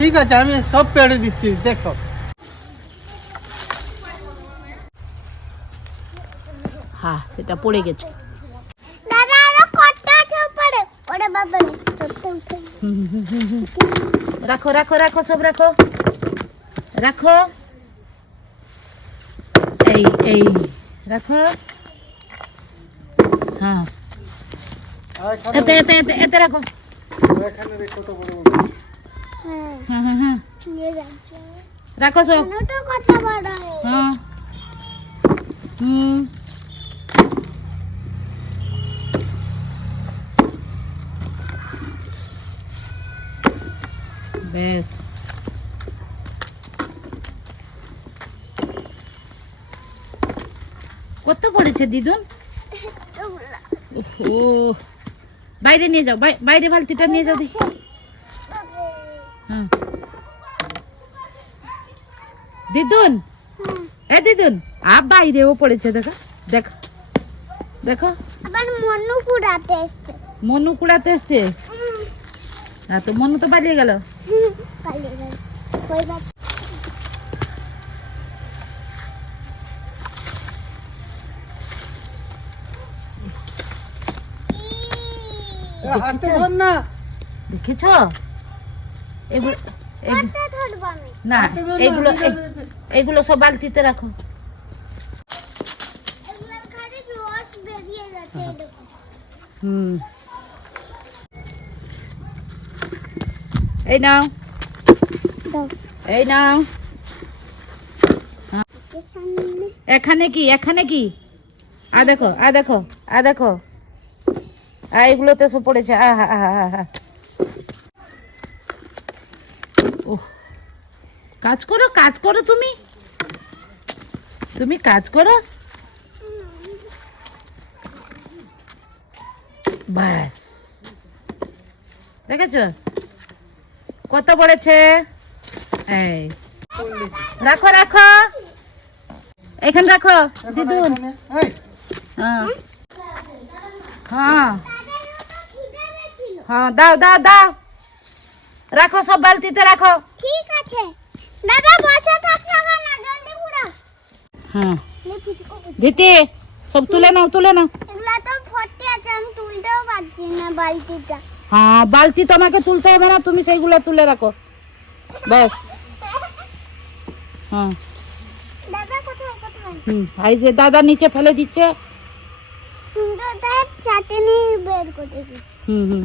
ঠিক আছে আমি সব পেড়ে দিচ্ছি দেখো। হ্যাঁ সেটা পড়ে গেছে। দাদা আরও কত আছে উপরে? ওরে বাবা রে সত্যি উঠে রাখো রাখো রাখো সব রাখো। রাখো। এই এই রাখো। হ্যাঁ। এতে এতে এতে এতে রাখো। এখানে রেখো তো বড় বড় হ্যাঁ। হ্যাঁ হ্যাঁ রাখো সব। কত হ্যাঁ। হুম। বেশ কত পড়েছে দিদুন? ও বাইরে নিয়ে যাও। বাই- বাইরে বালতিটা নিয়ে যাও দেখি দিদুন? এ দিদুন আ বাইরেও পড়েছে দেখো দেখো দেখো। আবার মনু পুরাতে এসছে। মনু কুড়াতে এসছে? হ্যাঁ তো মনু তো পালিয়ে গেল। পালিয়ে গেল। কই বাপ এ, হাতে ধর না। দেখেছ? এগুলো না এগুলো। এগুলো সব বালতিতে রাখো। এরকম। হুম। এই নাও। এই নাও। এর এখানে কি এখানে কি? আ দেখো আ দেখো আ দেখো। আ এগুলোতে সব পড়েছে। আহা আহা আহা কাজ করো কাজ করো তুমি। তুমি কাজ করো। ব্যাস। দেখেছ? কত পড়েছে? এই। রাখো রাখো। এখানে রাখো, দিদুন। হ্যাঁ। হ্যাঁ। হ্যাঁ দাও দাও দাও। রাখো সব বালতিতে, রাখো। ঠিক আছে। দাদা বসে জলদি পুরো হ্যাঁ। সব তুলে নাও তুলে নাও। এগুলা তো ভর্তি আছে আমি তুলতেও পারছি না বালতিটা। হ্যাঁ বালতি তোমাকে তুলতে হবে না তুমি সেইগুলো তুলে রাখো। ব্যাস। হ্যাঁ। দাদা কোথায় কোথায়? হুম এই যে দাদা নিচে ফেলে দিচ্ছে। চাটনি বের করে দিই হুম হুম।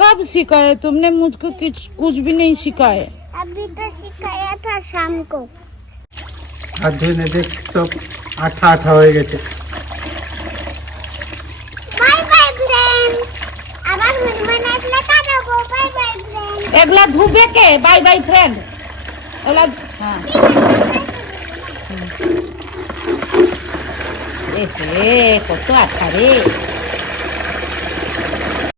कब सिखाए तुमने मुझको कुछ कुछ भी नहीं सिखाए अभी तो सिखाया था शाम को হাত ধুয়ে নে দেখ সব আঠা আঠা হয়ে গেছে बाय बाय फ्रेंड আবার হনুমান আসলে tata go bye bye friend এগুলা ধুবে কে বাই বাই ফ্রেন্ড এগুলা হ্যাঁ এ কত আঠা রে